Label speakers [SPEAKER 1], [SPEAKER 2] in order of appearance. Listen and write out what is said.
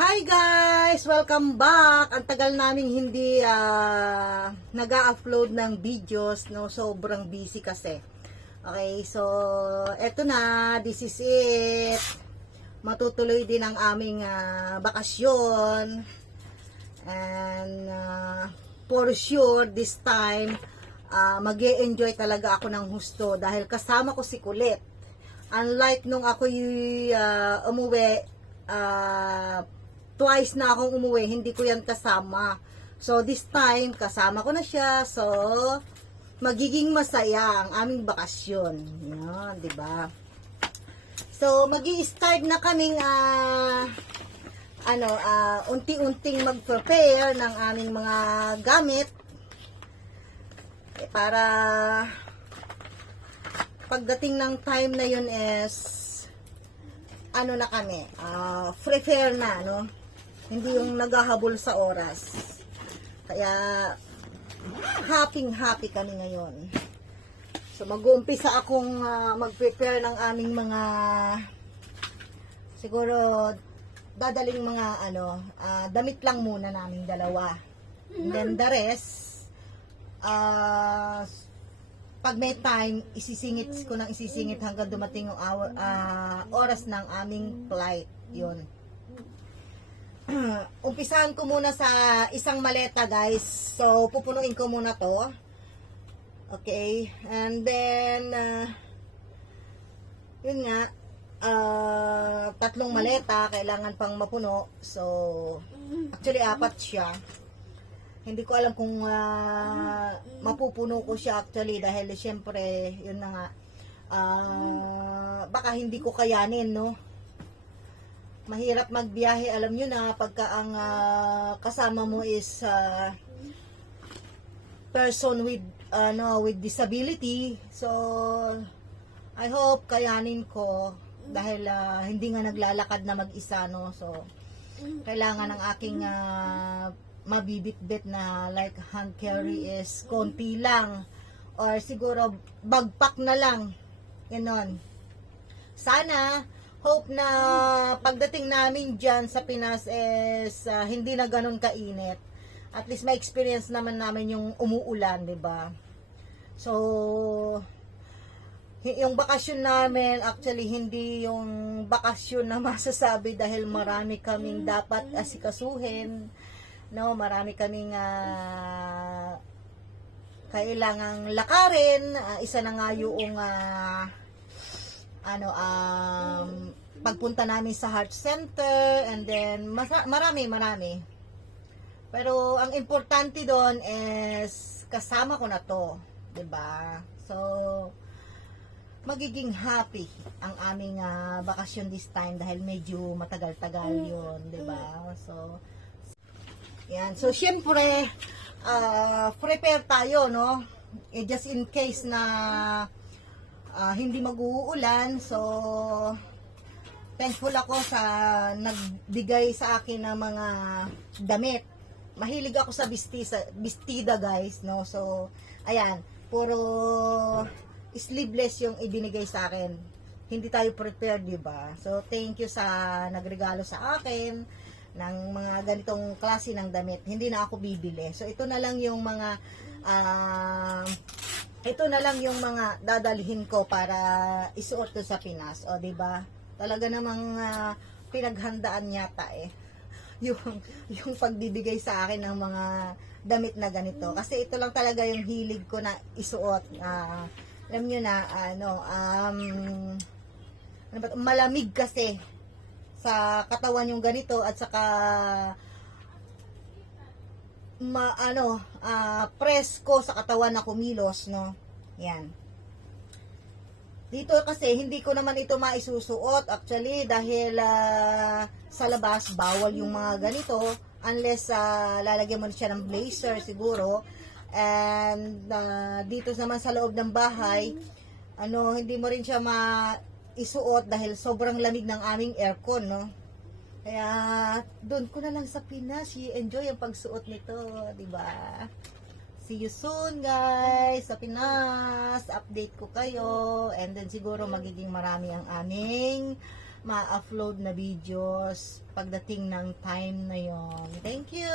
[SPEAKER 1] Hi guys! Welcome back! Ang tagal naming hindi ah, nag-upload ng videos, no? Sobrang busy kasi. Okay, so eto na, this is it. Matutuloy din ang aming ah, bakasyon. And ah, for sure, this time, mag enjoy talaga ako ng husto dahil kasama ko si Kulit. Unlike nung ako uh, umuwi, ah, twice na akong umuwi, hindi ko yan kasama. So, this time, kasama ko na siya. So, magiging masaya ang aming bakasyon. Yan, di ba? So, magi start na kaming ah, ano, ah, unti-unting mag-prepare ng aming mga gamit eh, para pagdating ng time na yun is ano na kami, ah, prepare na, no? Hindi yung naghahabol sa oras. Kaya, happy happy kami ngayon. So, mag-uumpisa akong ah, mag-prepare ng aming mga siguro dadaling mga ano, ah, damit lang muna naming dalawa. And then the rest, ah, pag may time, isisingit ko nang isisingit hanggang dumating yung hour, ah, oras ng aming flight. Yun. Umpisahan ko muna sa isang maleta, guys. So, pupunuin ko muna to. Okay. And then, ah, yun nga, ah, tatlong maleta, kailangan pang mapuno. So, actually, apat siya. Hindi ko alam kung ah, mapupuno ko siya actually dahil syempre, yun na nga, ah, baka hindi ko kayanin, no? Mahirap magbiyahe, alam nyo na, pagka ang ah, kasama mo is ah, person with ano with disability. So, I hope kayanin ko dahil ah, hindi nga naglalakad na mag-isa, no? So, kailangan ng aking ah, mabibitbit na like hand carry is konti lang or siguro bagpak na lang ganon sana hope na pagdating namin dyan sa Pinas is ah, hindi na ganon kainit. At least may experience naman namin yung umuulan 'di ba? So yung bakasyon namin actually hindi yung bakasyon na masasabi dahil marami kaming dapat asikasuhin no? Marami kaming ah, kailangang lakarin. Ah, isa na nga yung ah, ano um pagpunta namin sa heart center and then marami marami. Pero ang importante doon is kasama ko na to 'di ba so magiging happy ang aming ah, bakasyon this time dahil medyo matagal-tagal yun 'di ba so yan. So, syempre, ah, prepare tayo, no? Eh, just in case na ah, hindi mag-uulan. So, thankful ako sa nagbigay sa akin ng mga damit. Mahilig ako sa bistisa, bistida, guys, no? So, ayan. Puro sleeveless yung ibinigay sa akin. Hindi tayo prepared, di ba? So, thank you sa nagregalo sa akin ng mga ganitong klase ng damit. Hindi na ako bibili. So, ito na lang yung mga ah, ito na lang yung mga dadalhin ko para isuot ko sa Pinas. O, di ba? Talaga namang ah, pinaghandaan yata eh. Yung, yung pagbibigay sa akin ng mga damit na ganito. Kasi ito lang talaga yung hilig ko na isuot. Ah, alam nyo na, ano, um, ano ba, malamig kasi sa katawan yung ganito at saka ma ano ah, presko sa katawan na kumilos no? Yan. Dito kasi hindi ko naman ito maisusuot actually dahil ah, sa labas bawal yung mga ganito unless ah, lalagyan mo siya ng blazer siguro. And ah, dito naman sa loob ng bahay ano hindi mo rin siya ma isuot dahil sobrang lamig ng aming aircon no kaya doon ko na lang sa Pinas i-enjoy ang pagsuot nito di ba See you soon guys sa Pinas. Update ko kayo and then siguro magiging marami ang aming ma-upload na videos pagdating ng time na yon. Thank you!